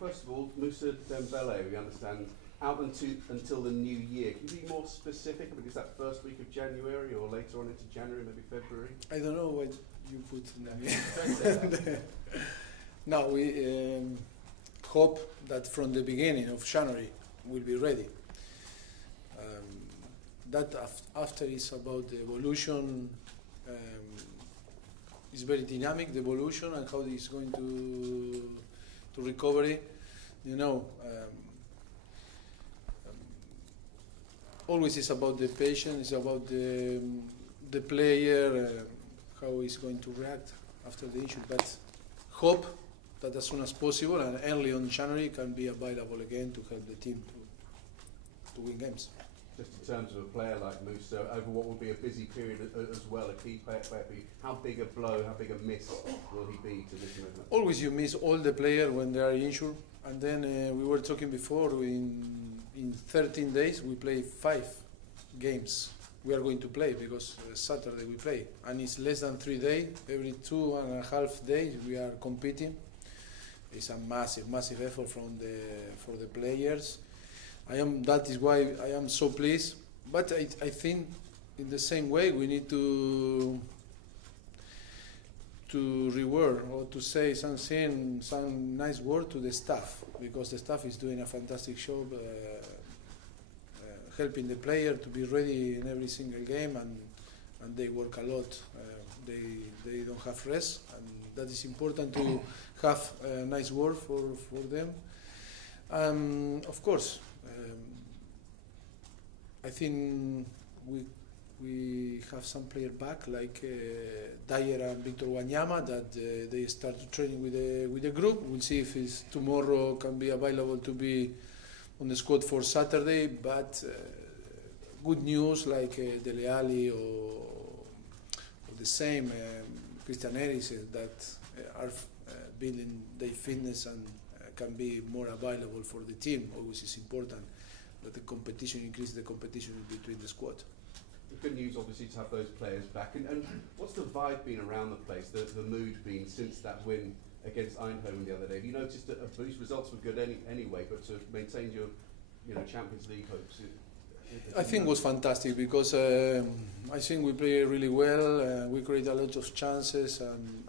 First of all, Moussa Dembele, we understand, out until the new year. Can you be more specific? I mean, is that first week of January or later on into January, maybe February? I don't know what you put in there. No, we hope that from the beginning of January we'll be ready. That after is about the evolution. It's very dynamic, the evolution, and how it's going to recovery. You know, always it's about the patient, it's about the player, how he's going to react after the issue. But hope that as soon as possible and early on January can be available again to help the team to win games. Just in terms of a player like Moussa, over what will be a busy period as well, a key player, how big a blow, how big a miss will he be to this movement? Always you miss all the players when they are injured. And then we were talking before, in 13 days we play 5 games. We are going to play because Saturday we play. And it's less than 3 days. Every 2.5 days we are competing. It's a massive effort for the players. That is why I am so pleased. But I think in the same way we need to reward or to say some nice word to the staff, because the staff is doing a fantastic job helping the player to be ready in every single game, and they work a lot. They don't have rest, and that is important to have a nice word for them. Of course, I think we have some players back, like Dyer and Victor Wanyama, that they start training with the group. We'll see if it's tomorrow can be available to be on the squad for Saturday. But good news like Dele Alli or the same Christian Eriksen that are building their fitness and can be more available for the team. Always is important that the competition increase the competition between the squad. The good news, obviously, to have those players back. And what's the vibe been around the place, the mood been since that win against Eindhoven the other day? Have you noticed that a boost? Results were good anyway, but to maintain your Champions League hopes? I think it was fantastic because I think we played really well. We created a lot of chances, and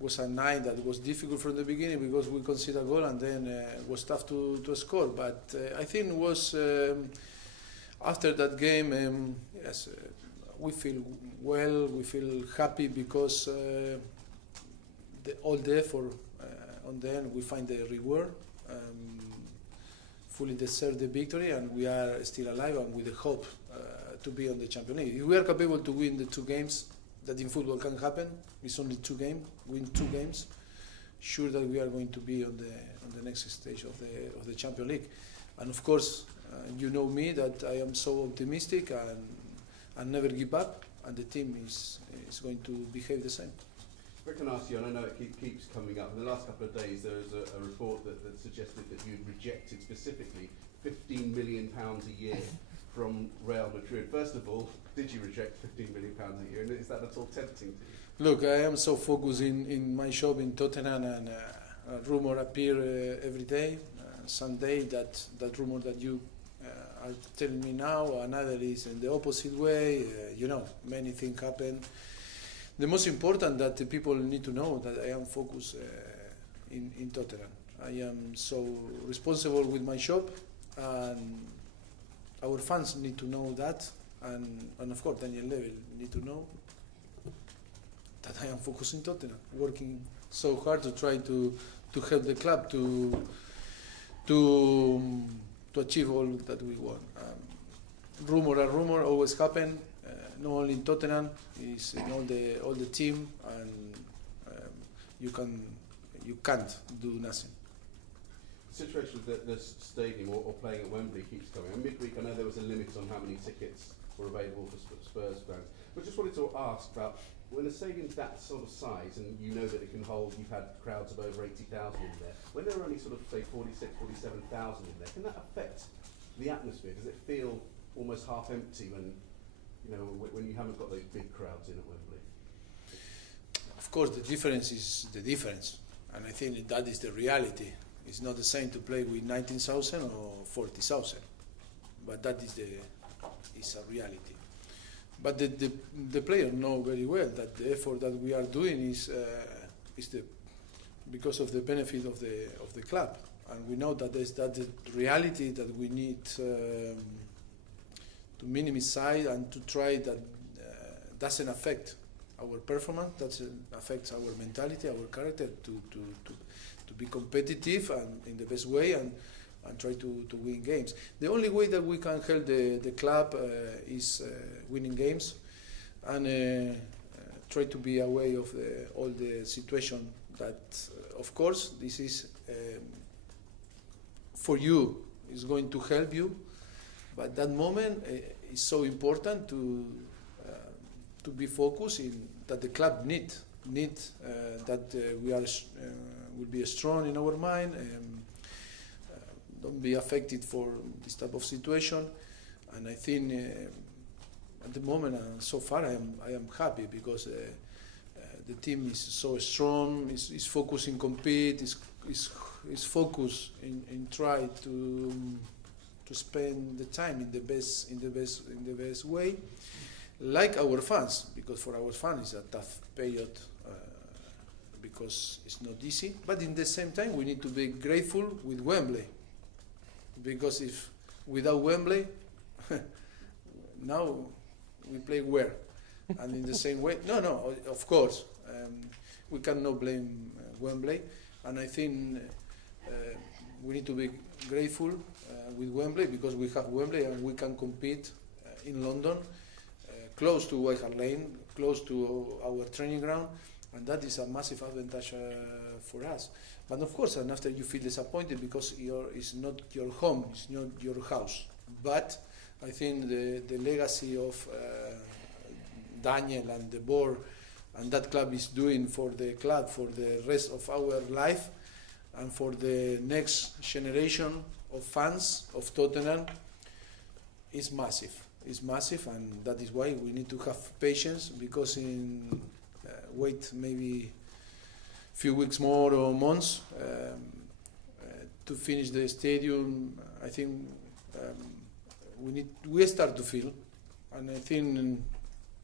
was a night that was difficult from the beginning because we conceded a goal and then it was tough to score. But I think it was after that game, yes, we feel well, we feel happy because all the effort on the end we find the reward. Fully deserve the victory, and we are still alive and with the hope to be on the Champions League. If we are capable to win the 2 games, that in football can happen. It's only 2 games. Win 2 games. Sure that we are going to be on the next stage of the Champions League. And of course, you know me that I am so optimistic and never give up. And the team is going to behave the same. Rick and ask you, and I know it keeps coming up. In the last couple of days, there was a report that suggested that you rejected specifically £15 million a year from Real Madrid. First of all, did you reject £15 million a year, and is that at all tempting to you? Look, I am so focused in my job in Tottenham, and a rumor appear every day. Someday that rumor that you are telling me now, another is in the opposite way. Many things happen. The most important that the people need to know that I am focused in Tottenham. I am so responsible with my job, and our fans need to know that, and of course Daniel Levy need to know that I am focused in Tottenham, working so hard to try to help the club to achieve all that we want. Rumor always happen. Not only in Tottenham, it's in all the team, and you can't do nothing. The situation with the stadium or playing at Wembley keeps coming. And midweek, I know there was a limit on how many tickets were available for Spurs fans. But just wanted to ask about when a stadium's that sort of size, and you know that it can hold, you've had crowds of over 80,000 in there. When there are only sort of say 46, 47,000 in there, can that affect the atmosphere? Does it feel almost half empty when you haven't got those big crowds in at Wembley? Of course, the difference is the difference. And I think that is the reality. It's not the same to play with 19,000 or 40,000, but that is a reality. But the players know very well that the effort that we are doing is because of the benefit of the club, and we know that that's the reality that we need to minimize and to try that doesn't affect our performance, that affects our mentality, our character to be competitive and in the best way and try to win games. The only way that we can help the club is winning games and try to be aware of all the situation that, of course, this is for you, is going to help you, but that moment is so important to be focused in that the club need that we are will be strong in our mind and don't be affected for this type of situation. And I think at the moment so far I am happy because the team is so strong, is focused in compete, is focused in try to spend the time in the best way. Like our fans, because for our fans it's a tough period because it's not easy. But in the same time, we need to be grateful with Wembley, because if without Wembley, now we play where? And in the same way, no, of course, we cannot blame Wembley, and I think we need to be grateful with Wembley because we have Wembley and we can compete in London. Close to White Hart Lane, close to our training ground, and that is a massive advantage for us. But of course, and after you feel disappointed because it's not your home, it's not your house. But I think the legacy of Daniel and the board and that club is doing for the club for the rest of our life and for the next generation of fans of Tottenham is massive. Is massive, and that is why we need to have patience because wait maybe few weeks more or months to finish the stadium. I think we start to feel, and I think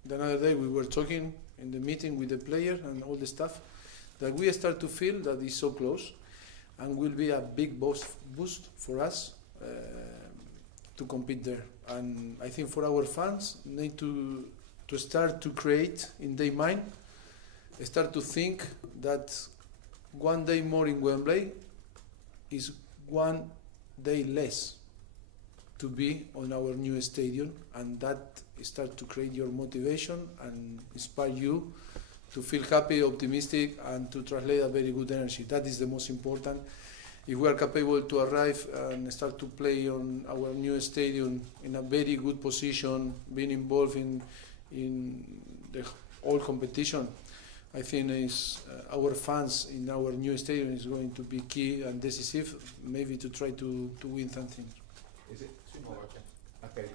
the other day we were talking in the meeting with the player and all the staff that we start to feel that it's so close and will be a big boost for us to compete there. And I think for our fans need to start to create in their mind, start to think that one day more in Wembley is one day less to be on our new stadium, and that start to create your motivation and inspire you to feel happy, optimistic, and to translate a very good energy. That is the most important. If we are capable to arrive and start to play on our new stadium in a very good position, being involved in the whole competition, I think our fans in our new stadium is going to be key and decisive, maybe to try to win something. Is it? Okay.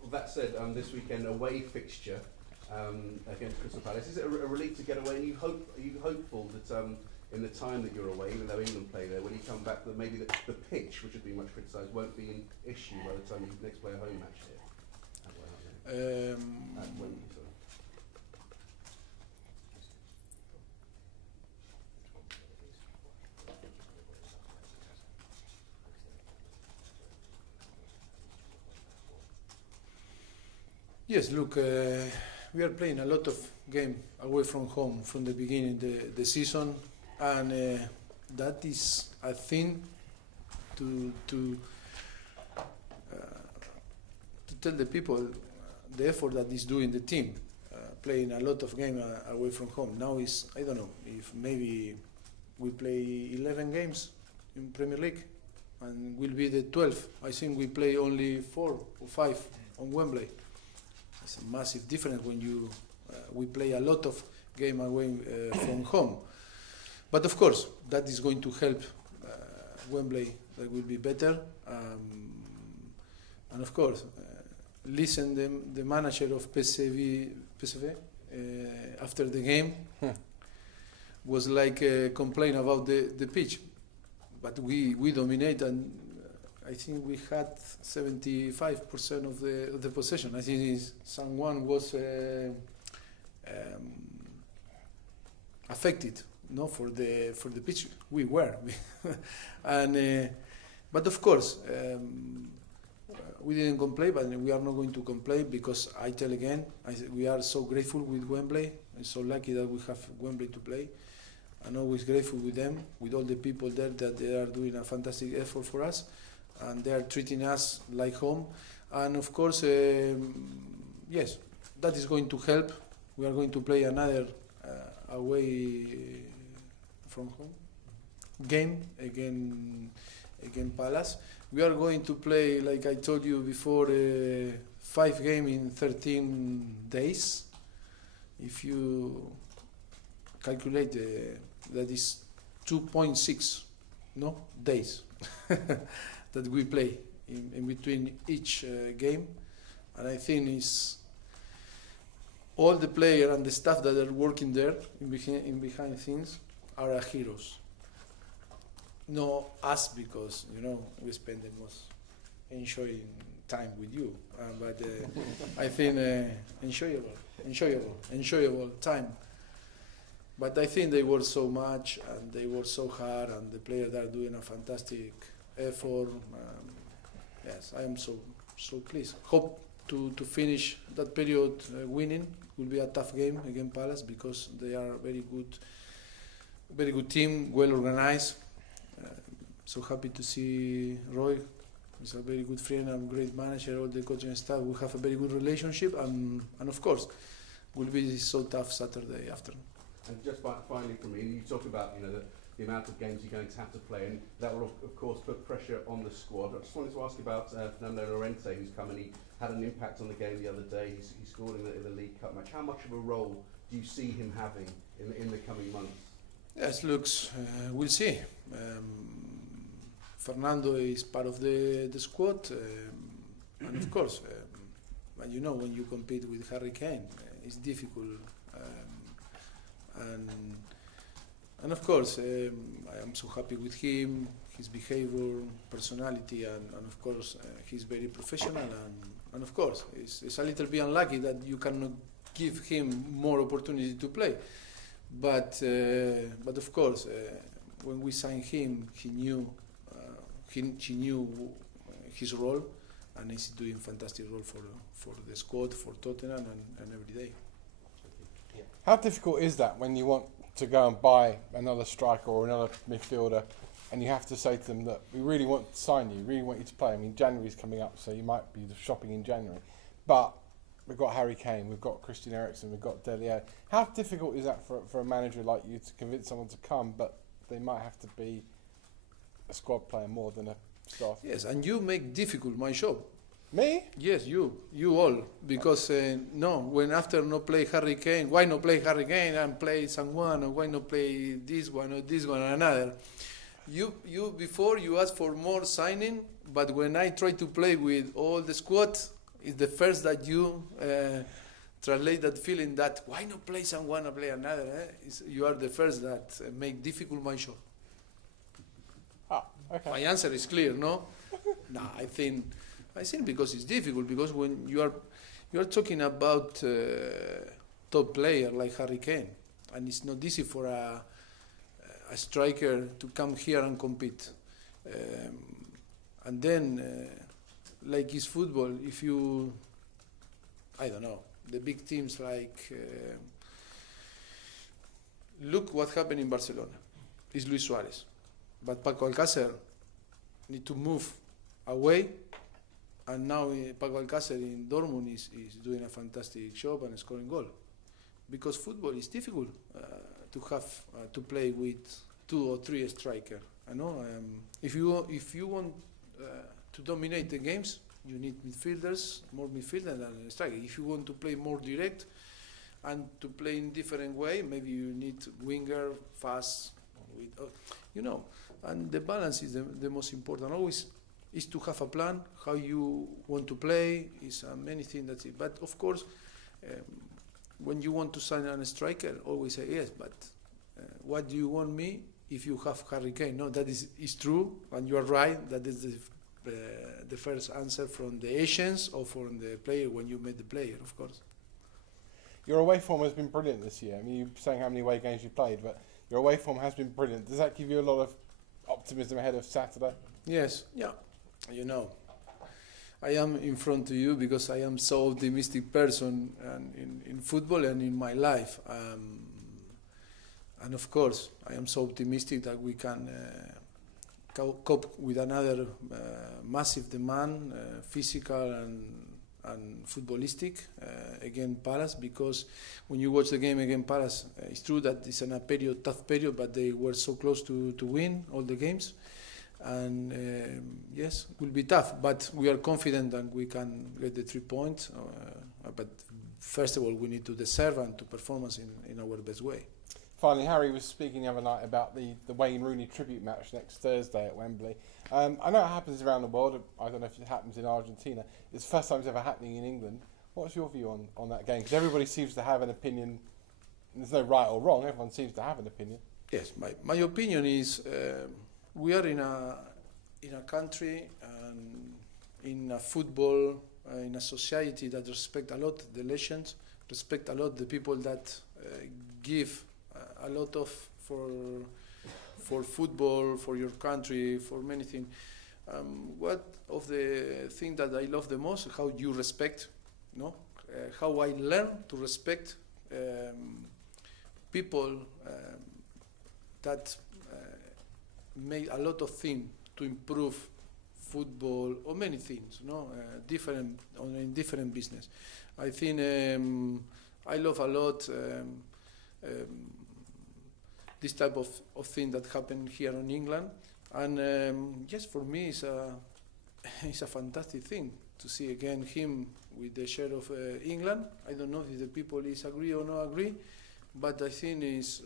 Well, that said, this weekend away fixture against Crystal Palace. Is it a relief to get away? Are you hopeful that in the time that you're away, even though England play there, when you come back, that maybe the pitch, which has been much criticised, won't be an issue by the time you next play a home match here? At Wembley, sorry. Yes, look, we are playing a lot of game away from home from the beginning of the season, and that is, I think, to tell the people the effort that is doing the team, playing a lot of game away from home. Now is, I don't know, if maybe we play 11 games in Premier League, and will be the 12th. I think we play only 4 or 5 on Wembley. It's a massive difference when we play a lot of game away from home. But of course, that is going to help Wembley. That will be better. And of course, listen the manager of PSV after the game. was like complain about the pitch, but we dominate, and I think we had 75% of the possession. I think someone was affected, no, for the pitch. We were, and but of course. We didn't complain, but we are not going to complain, because I tell again, we are so grateful with Wembley, and so lucky that we have Wembley to play, and always grateful with them, with all the people there, that they are doing a fantastic effort for us, and they are treating us like home. And of course, yes, that is going to help. We are going to play another away from home game again Palace. We are going to play, like I told you before, 5 games in 13 days. If you calculate, that is 2.6 days that we play in between each game. And I think it's all the players and the staff that are working there in behind things are heroes. No, us, because we spend the most enjoying time with you, but I think enjoyable time. But I think they work so much and they work so hard, and the players are doing a fantastic effort. Yes, I am so pleased. Hope to finish that period winning. Will be a tough game against Palace, because they are very good team, well organized. So happy to see Roy. He's a very good friend and great manager. All the coaching staff, we have a very good relationship, and of course, will be so tough Saturday afternoon. And just finally from me, you talk about the amount of games you're going to have to play, and that will of course put pressure on the squad. I just wanted to ask about Fernando Llorente, who's come and he had an impact on the game the other day. He scored in the League Cup match. How much of a role do you see him having in the coming months? Yes, looks, we'll see. Fernando is part of the squad, and of course, but when you compete with Harry Kane, it's difficult, and of course, I am so happy with him, his behavior, personality, and of course, he's very professional, and of course, it's a little bit unlucky that you cannot give him more opportunity to play, but of course, when we signed him, he knew his role, and he's doing fantastic role for the squad, for Tottenham, and every day. How difficult is that when you want to go and buy another striker or another midfielder, and you have to say to them that we really want to sign you, really want you to play? I mean, January's coming up, so you might be shopping in January, but we've got Harry Kane, we've got Christian Eriksen, we've got Dele Alli. How difficult is that for a manager like you to convince someone to come, but they might have to be a squad player more than a starter? Yes, and you make difficult my job. Me? Yes, you all, because when after not play Harry Kane, why not play Harry Kane and play someone, or why not play this one or this one or another? You before you ask for more signing, but when I try to play with all the squad, it's the first that you translate that feeling that why not play someone or play another? You are the first that make difficult my job. Okay. My answer is clear, no? No, I think because it's difficult, because when you are talking about top player like Harry Kane, and it's not easy for a striker to come here and compete. And then, like it's football, if you, I don't know, the big teams like, look what happened in Barcelona. It's Luis Suarez. But Paco Alcácer need to move away, and now Paco Alcácer in Dortmund is doing a fantastic job and scoring goal. Because football is difficult to have to play with 2 or 3 strikers. I know if you want to dominate the games, you need midfielders, more midfielders than striker. If you want to play more direct and to play in different way, maybe you need winger, fast, with, and the balance is the most important. Always is to have a plan, how you want to play, is many things, that's it. But of course, when you want to sign a striker, always say yes, but what do you want me if you have Harry Kane? No, that is true, and you are right. That is the first answer from the agents or from the player when you met the player, of course. Your away form has been brilliant this year. I mean, you're saying how many away games you played, but your away form has been brilliant. Does that give you a lot of optimism ahead of Saturday? Yes, yeah. You know, I am in front of you because I am so optimistic person in football and in my life. And of course, I am so optimistic that we can cope with another massive demand, physical and footballistic, against Palace, because when you watch the game against Palace, it's true that it's in a tough period, but they were so close to win all the games. And yes, it will be tough, but we are confident that we can get the 3 points. But first of all, we need to deserve and to perform us in our best way. Finally, Harry was speaking the other night about the Wayne Rooney tribute match next Thursday at Wembley. I know it happens around the world. I don't know if it happens in Argentina. It's the first time it's ever happening in England. What's your view on that game? Because everybody seems to have an opinion. There's no right or wrong. Everyone seems to have an opinion. Yes, my opinion is we are in a country and in a football, in a society that respect a lot the legends, respect a lot the people that give a lot of for football, for your country, for many things. What of the thing that I love the most, how you respect, how I learn to respect people that made a lot of things to improve football or many things, different in different business. I think I love a lot this type of thing that happened here in England, and yes, for me it's a fantastic thing to see again him with the shirt of England. I don't know if the people is agree or not agree, but I think is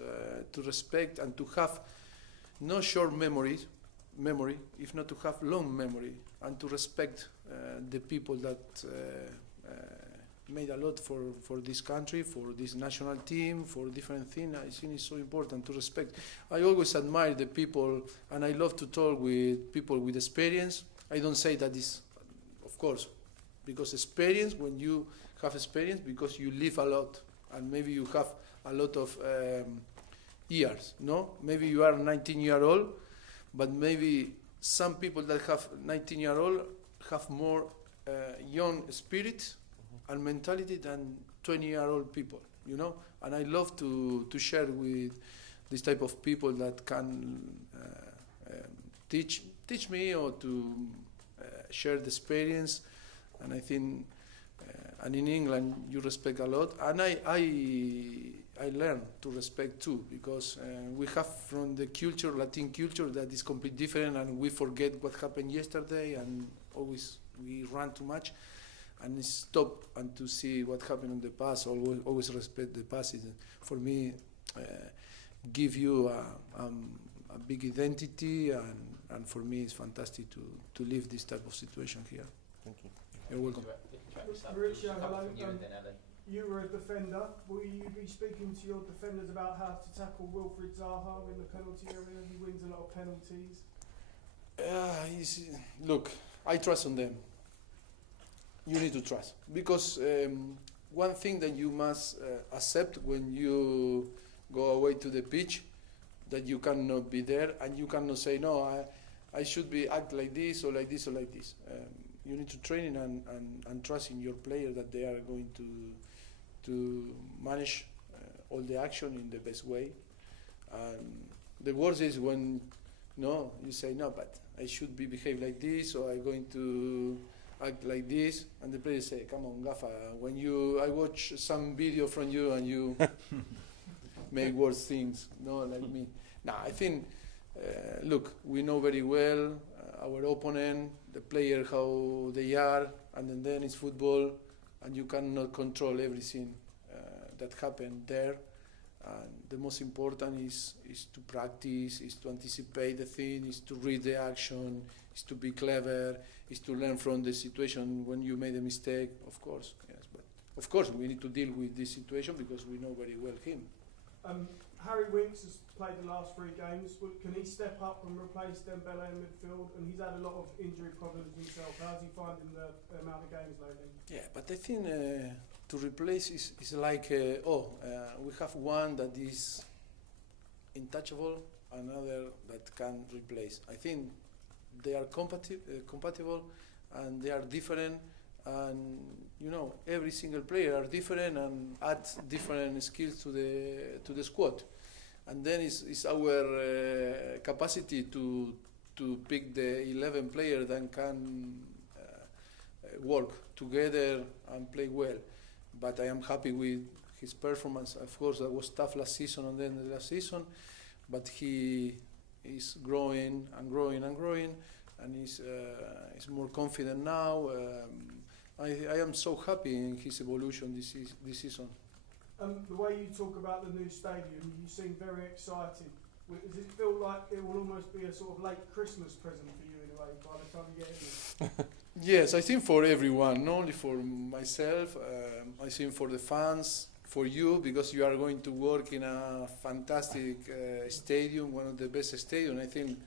to respect and to have no short memory, if not to have long memory, and to respect the people that made a lot for this country, for this national team, for different things. I think it's so important to respect. I always admire the people, and I love to talk with people with experience. I don't say that is, of course, because experience, when you have experience, because you live a lot, and maybe you have a lot of years, no? Maybe you are 19-year-old, but maybe some people that have 19-year-old have more young spirit and mentality than 20-year-old people, And I love to share with this type of people that can teach me or to share the experience. And I think, and in England you respect a lot, and I learn to respect too, because we have from the culture, Latin culture, that is completely different, and we forget what happened yesterday, and always we run too much. And stop and to see what happened in the past. Always respect the past. For me, give you a big identity, and for me, it's fantastic to live this type of situation here. Thank you. You're welcome. Mauricio, hello. You were a defender. Will you be speaking to your defenders about how to tackle Wilfried Zaha in the penalty area? He wins a lot of penalties. Look, I trust on them. You need to trust, because one thing that you must accept when you go away to the pitch, that you cannot be there, and you cannot say, no, I should be act like this or like this or like this. You need to train and trust in your player that they are going to manage all the action in the best way. The worst is when you say, no, but I should behave like this, or I'm going to act like this, and the players say, come on, Gaffa, I watch some video from you and you make worse things, like me. I think, look, we know very well our opponent, the player, how they are, and then it's football, and you cannot control everything that happened there. And the most important is to practice, is to anticipate the thing, is to read the action, is to be clever, is to learn from the situation when you made a mistake, of course. Yes, but of course we need to deal with this situation because we know very well him. Harry Winks has played the last 3 games. Can he step up and replace Dembele in midfield? And he's had a lot of injury problems himself. How's he finding the amount of games lately? Yeah, but I think to replace is like, we have one that is untouchable, another that can replace. I think they are compatible and they are different, and you know, every single player are different and add different skills to the squad. And then it's our capacity to pick the 11 players that can work together and play well. But I am happy with his performance. Of course, that was tough last season and then the last season, but he is growing and growing and growing, and he's more confident now. I am so happy in his evolution this season. The way you talk about the new stadium, you seem very excited. Does it feel like it will almost be a sort of late Christmas present for you in a way by the time you get in there? Yes, I think for everyone, not only for myself. I think for the fans, for you, because you are going to work in a fantastic stadium, one of the best stadiums. I think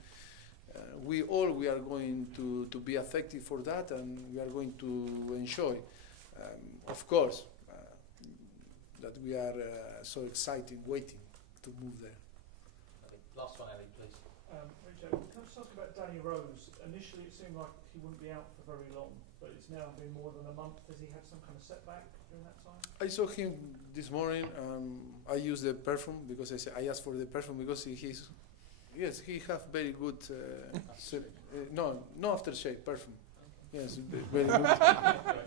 we are going to be affected for that, and we are going to enjoy. Of course, that we are so excited, waiting to move there. Okay. Last one, Ellie, please. Richard, can I just ask about Danny Rose? Initially, it seemed like he wouldn't be out for very long, but it's now been more than a month. Has he had some kind of setback during that time? I saw him this morning. I used the perfume because I asked for the perfume because he have very good. No aftershave perfume. Okay. Yes, very good.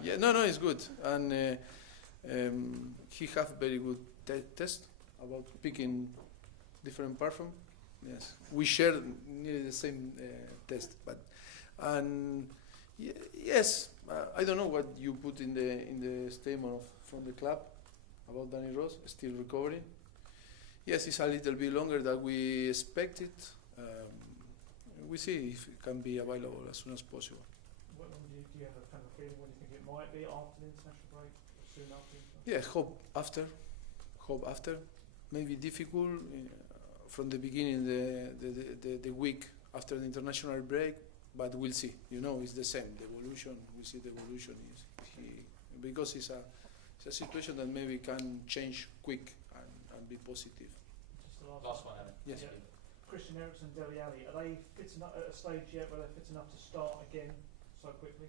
Yeah, no, it's good, and he have very good test about picking different perfume. Yes, we share nearly the same test, but yes, I don't know what you put in the statement from the club about Danny Rose, still recovering. Yes, it's a little bit longer than we expected. We see if it can be available as soon as possible. What, do you have a kind of feeling what do you think it might be after the international break, or soon after? Yeah, hope after. Maybe difficult from the beginning, the week after the international break, but we'll see. You know, it's the same. The evolution, we see the evolution because it's a situation that maybe can change quick and be positive. Just the Last one, Ellie. Yes. Yeah. Christian Eriksen, Dele Alli, are they fit enough at a stage yet where they're fit enough to start again so quickly?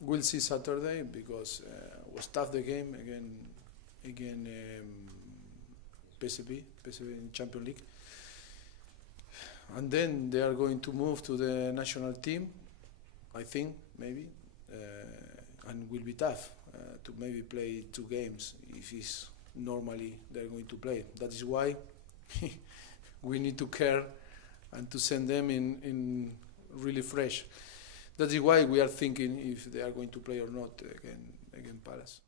We'll see Saturday because was tough the game again PSV in Champions League, and then they are going to move to the national team, I think maybe, and will be tough to maybe play 2 games if it's normally they're going to play. That is why we need to care and to send them in really fresh. That is why we are thinking if they are going to play or not against Palace.